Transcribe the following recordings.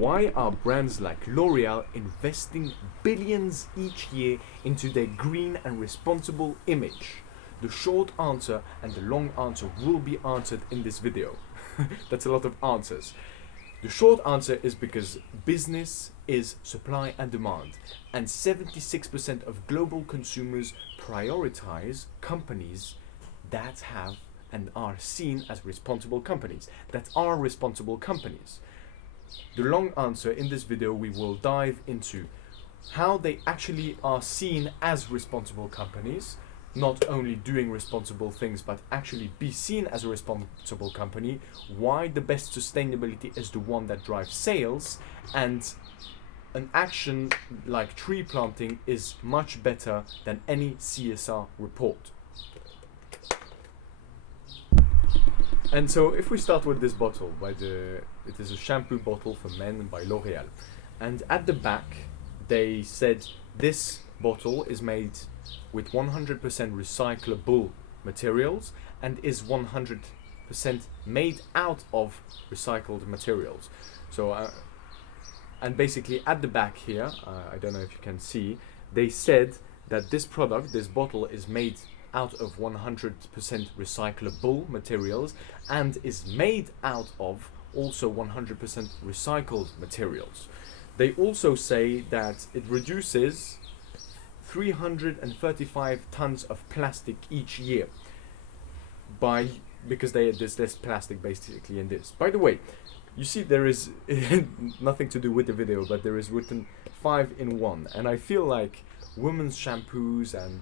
Why are brands like L'Oreal investing billions each year into their green and responsible image? The short answer and the long answer will be answered in this video. That's a lot of answers. The short answer is because business is supply and demand, and 76% of global consumers prioritize companies that have and are seen as responsible companies, that are responsible companies. The long answer, in this video we will dive into how they actually are seen as responsible companies, not only doing responsible things but actually be seen as a responsible company, why the best sustainability is the one that drives sales, and an action like tree planting is much better than any CSR report. And so if we start with this bottle, it is a shampoo bottle for men by L'Oreal. And at the back, they said this bottle is made with 100% recyclable materials and is 100% made out of recycled materials. So, and basically at the back here, I don't know if you can see, they said that this product, this bottle, is made out of 100% recyclable materials and is made out of also 100% recycled materials. They also say that it reduces 335 tons of plastic each year because there's less plastic basically in this. By the way, you see there is nothing to do with the video, but there is written 5 in 1, and I feel like women's shampoos and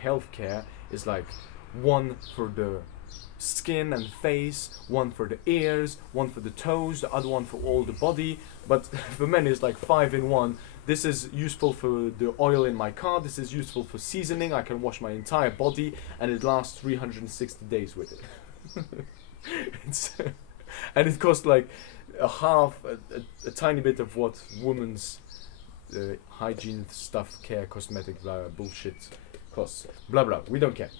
healthcare is like one for the skin and face, one for the ears, one for the toes, the other one for all the body, but for men it's like 5 in 1. This is useful for the oil in my car, this is useful for seasoning, I can wash my entire body and it lasts 360 days with it. And it costs like a tiny bit of what women's hygiene stuff, care, cosmetic, bullshit costs. Blah blah, we don't care.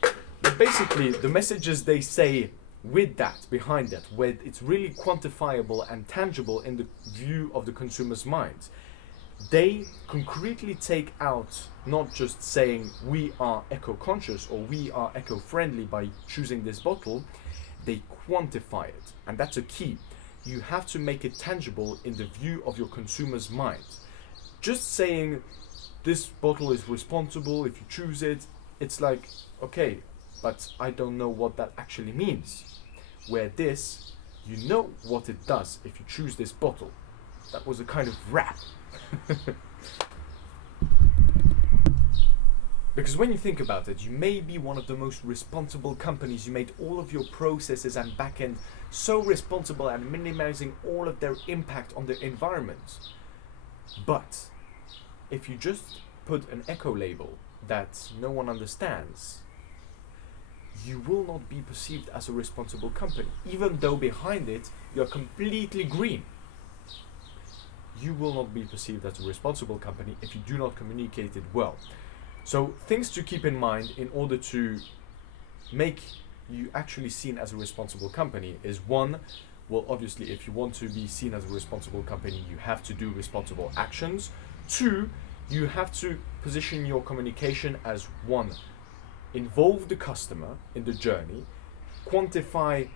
But basically the messages they say with that, behind that, where it's really quantifiable and tangible in the view of the consumer's mind, they concretely take out not just saying we are eco-conscious or we are eco-friendly by choosing this bottle, they quantify it, and that's a key. You have to make it tangible in the view of your consumer's mind. Just saying this bottle is responsible if you choose it, it's like, okay, but I don't know what that actually means. Where this, you know what it does if you choose this bottle. That was a kind of rap. Because when you think about it, you may be one of the most responsible companies. You made all of your processes and backend so responsible and minimizing all of their impact on the environment. But if you just put an eco label that no one understands, you will not be perceived as a responsible company, even though behind it you're completely green. You will not be perceived as a responsible company if you do not communicate it well. So things to keep in mind in order to make you actually seen as a responsible company is, one, well, obviously if you want to be seen as a responsible company, you have to do responsible actions. 2, you have to position your communication as, 1, involve the customer in the journey, quantify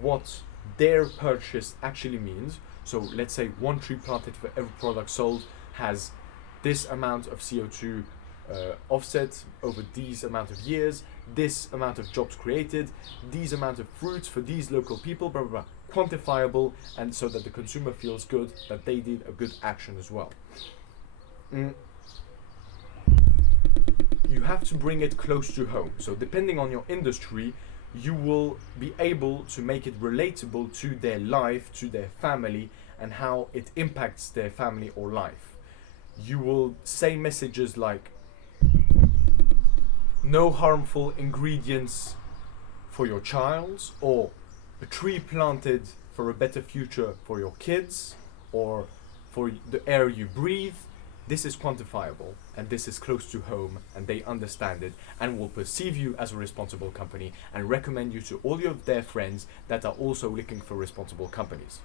what their purchase actually means. So let's say 1 tree planted for every product sold has this amount of CO2 offset over these amount of years, this amount of jobs created, these amount of fruits for these local people, blah blah blah. Quantifiable, and so that the consumer feels good that they did a good action as well. You have to bring it close to home. So depending on your industry, you will be able to make it relatable to their life, to their family, and how it impacts their family or life. You will say messages like, no harmful ingredients for your child, or a tree planted for a better future for your kids, or for the air you breathe. This is quantifiable, and this is close to home, and they understand it and will perceive you as a responsible company and recommend you to all of their friends that are also looking for responsible companies.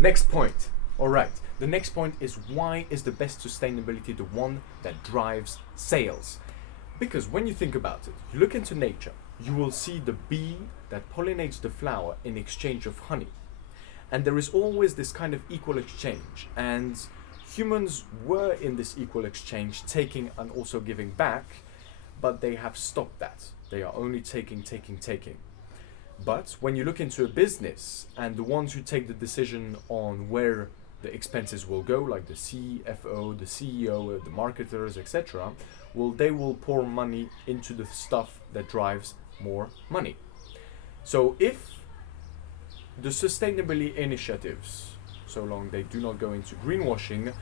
Next point. All right. The next point is, why is the best sustainability the one that drives sales? Because when you think about it, you look into nature, you will see the bee that pollinates the flower in exchange of honey. And there is always this kind of equal exchange. And humans were in this equal exchange, taking and also giving back, but they have stopped that. They are only taking. But when you look into a business, and the ones who take the decision on where the expenses will go, like the CFO, the CEO, the marketers, etc., they will pour money into the stuff that drives more money. So if the sustainability initiatives, so long they do not go into greenwashing,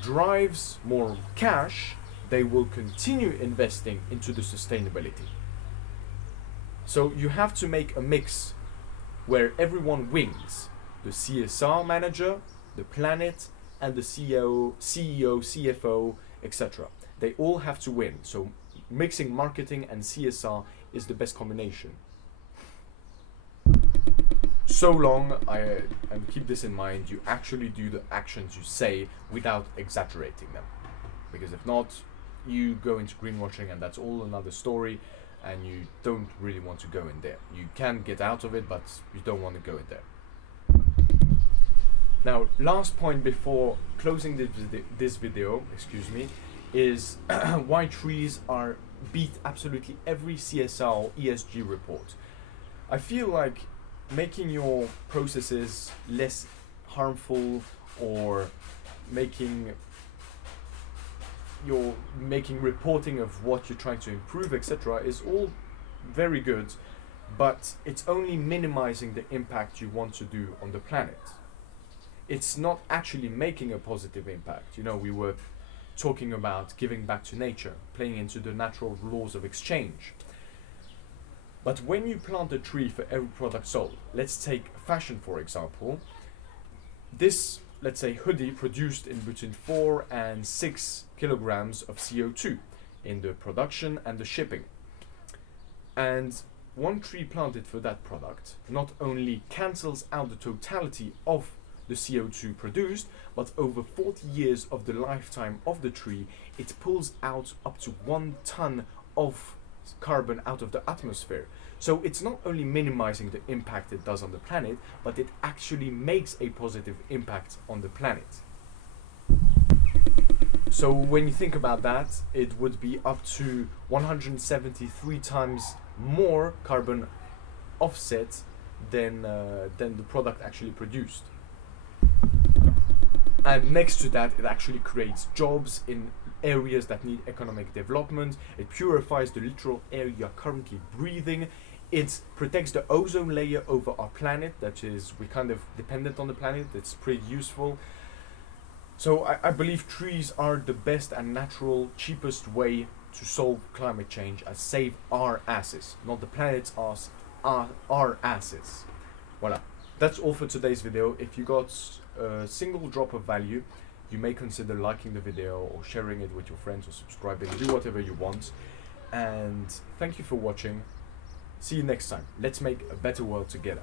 drives more cash, they will continue investing into the sustainability. So you have to make a mix where everyone wins. The CSR manager, the planet, and the CEO, CFO, etc. They all have to win. So mixing marketing and CSR is the best combination. So long, and keep this in mind, you actually do the actions you say without exaggerating them. Because if not, you go into greenwashing, and that's all another story, and you don't really want to go in there. You can get out of it, but you don't want to go in there. Now, last point before closing this video, is why trees beat absolutely every CSR or ESG report. I feel like making your processes less harmful, or making reporting of what you're trying to improve, etc., is all very good, but it's only minimizing the impact you want to do on the planet. It's not actually making a positive impact. We were talking about giving back to nature, playing into the natural laws of exchange. But when you plant a tree for every product sold, let's take fashion for example, this, let's say, hoodie produced in between 4 and 6 kilograms of CO2 in the production and the shipping. And one tree planted for that product not only cancels out the totality of the CO2 produced, but over 40 years of the lifetime of the tree, it pulls out up to 1 ton of carbon out of the atmosphere. So it's not only minimizing the impact it does on the planet, but it actually makes a positive impact on the planet. So when you think about that, it would be up to 173 times more carbon offset than the product actually produced. And next to that, it actually creates jobs in areas that need economic development. It purifies the literal air you're currently breathing. It protects the ozone layer over our planet, that is, we're kind of dependent on the planet. It's pretty useful. So I believe trees are the best and natural, cheapest way to solve climate change and save our asses, not the planet's ass, our asses. Voila. That's all for today's video. If you got a single drop of value, you may consider liking the video or sharing it with your friends or subscribing. Do whatever you want. And thank you for watching. See you next time. Let's make a better world together.